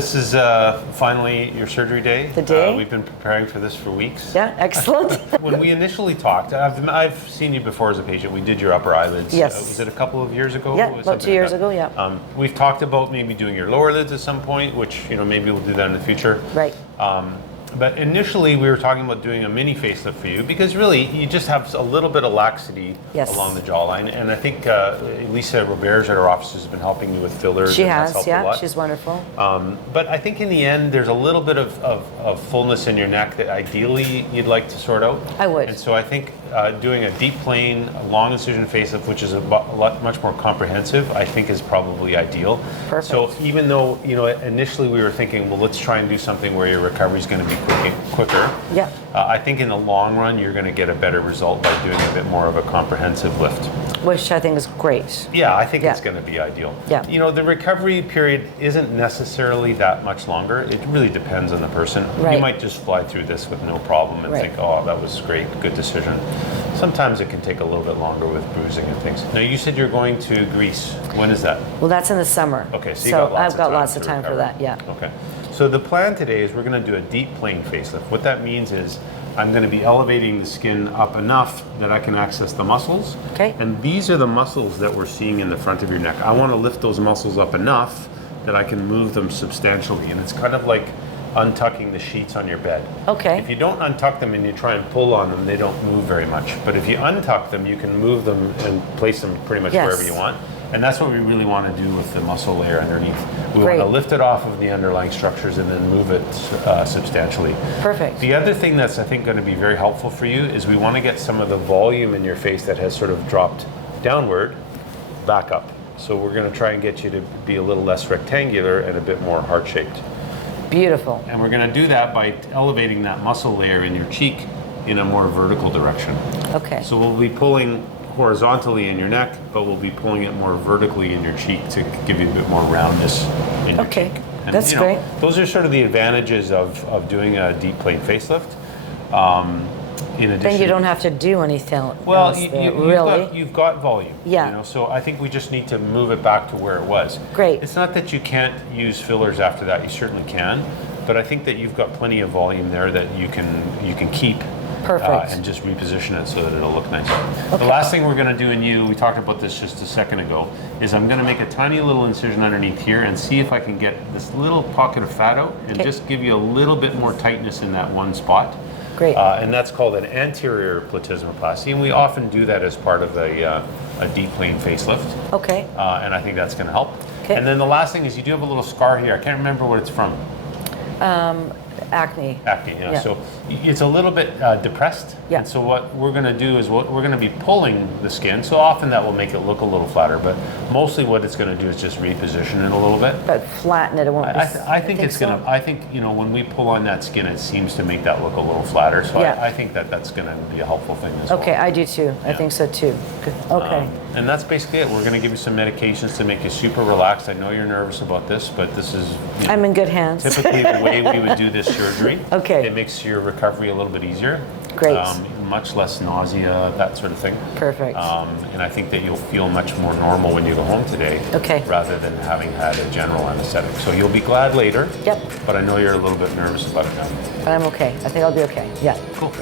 this is finally your surgery day. The day. We've been preparing for this for weeks. Yeah, excellent. When we initially talked, I've seen you before as a patient. We did your upper eyelids. Yes. Was it a couple of years ago? Yeah, about 2 years ago, yeah. We've talked about maybe doing your lower lids at some point, which, maybe we'll do that in the future. Right. But initially, we were talking about doing a mini facelift for you because really, you just have a little bit of laxity along the jawline. And I think Lisa Roberge at our office has been helping you with fillers. She and has, that's helped a lot. She's wonderful. But I think in the end, there's a little bit of fullness in your neck that ideally you'd like to sort out. I would. And so I think doing a deep plane, long incision facelift, which is much more comprehensive, I think is probably ideal. Perfect. So even though, initially we were thinking, well, let's try and do something where your recovery is going to be quicker. Yeah. I think in the long run, you're going to get a better result by doing a bit more of a comprehensive lift. Which I think is great. Yeah, I think it's going to be ideal. Yeah. The recovery period isn't necessarily that much longer. It really depends on the person. Right. You might just fly through this with no problem and think, oh, that was great, good decision. Sometimes it can take a little bit longer with bruising and things. Now, you said you're going to Greece. When is that? Well, that's in the summer. Okay, so I've got lots of time for that, yeah. Okay. So the plan today is we're going to do a deep plane facelift. What that means is I'm going to be elevating the skin up enough that I can access the muscles. Okay. And these are the muscles that we're seeing in the front of your neck. I want to lift those muscles up enough that I can move them substantially. And it's kind of like untucking the sheets on your bed. Okay. If you don't untuck them and you try and pull on them, they don't move very much. But if you untuck them, you can move them and place them pretty much wherever you want. And that's what we really want to do with the muscle layer underneath. We want to lift it off of the underlying structures and then move it substantially. Perfect. The other thing that's, I think, going to be very helpful for you is we want to get some of the volume in your face that has sort of dropped downward back up. So we're going to try and get you to be a little less rectangular and a bit more heart-shaped. Beautiful. And we're going to do that by elevating that muscle layer in your cheek in a more vertical direction. Okay. So we'll be pulling horizontally in your neck, but we'll be pulling it more vertically in your cheek to give you a bit more roundness in your cheek. And, that's great. Those are sort of the advantages of doing a deep plane facelift. In addition, then you don't have to do anything well, else you've got volume. Yeah. So I think we just need to move it back to where it was. Great. It's not that you can't use fillers after that. You certainly can, but I think that you've got plenty of volume there that you can keep. Perfect. And just reposition it so that it'll look nice. Okay. The last thing we're going to do in you, we talked about this just a second ago, is I'm going to make a tiny little incision underneath here and see if I can get this little pocket of fat out and just give you a little bit more tightness in that one spot. Great. And that's called an anterior platysmoplasty, and we often do that as part of a deep plane facelift. Okay. And I think that's going to help. Okay. And then the last thing is you do have a little scar here. I can't remember what it's from. Acne. Acne, yeah. So it's a little bit depressed. Yeah. And so what we're going to do is we're going to be pulling the skin. So often that will make it look a little flatter, but mostly what it's going to do is just reposition it a little bit. But flatten it. It won't. I think it's going to. I think when we pull on that skin, it seems to make that look a little flatter. So I think that's going to be a helpful thing as well. Okay, I do too. I think so too. Good. Okay. And that's basically it. We're going to give you some medications to make you super relaxed. I know you're nervous about this, but this is. I'm in good hands. Typically, the way we would do this surgery. Okay. It makes your recovery a little bit easier. Great. Much less nausea, that sort of thing. Perfect. And I think that you'll feel much more normal when you go home today. Okay. Rather than having had a general anesthetic. So you'll be glad later. Yep. But I know you're a little bit nervous about it now. But I'm okay. I think I'll be okay. Yeah. Cool.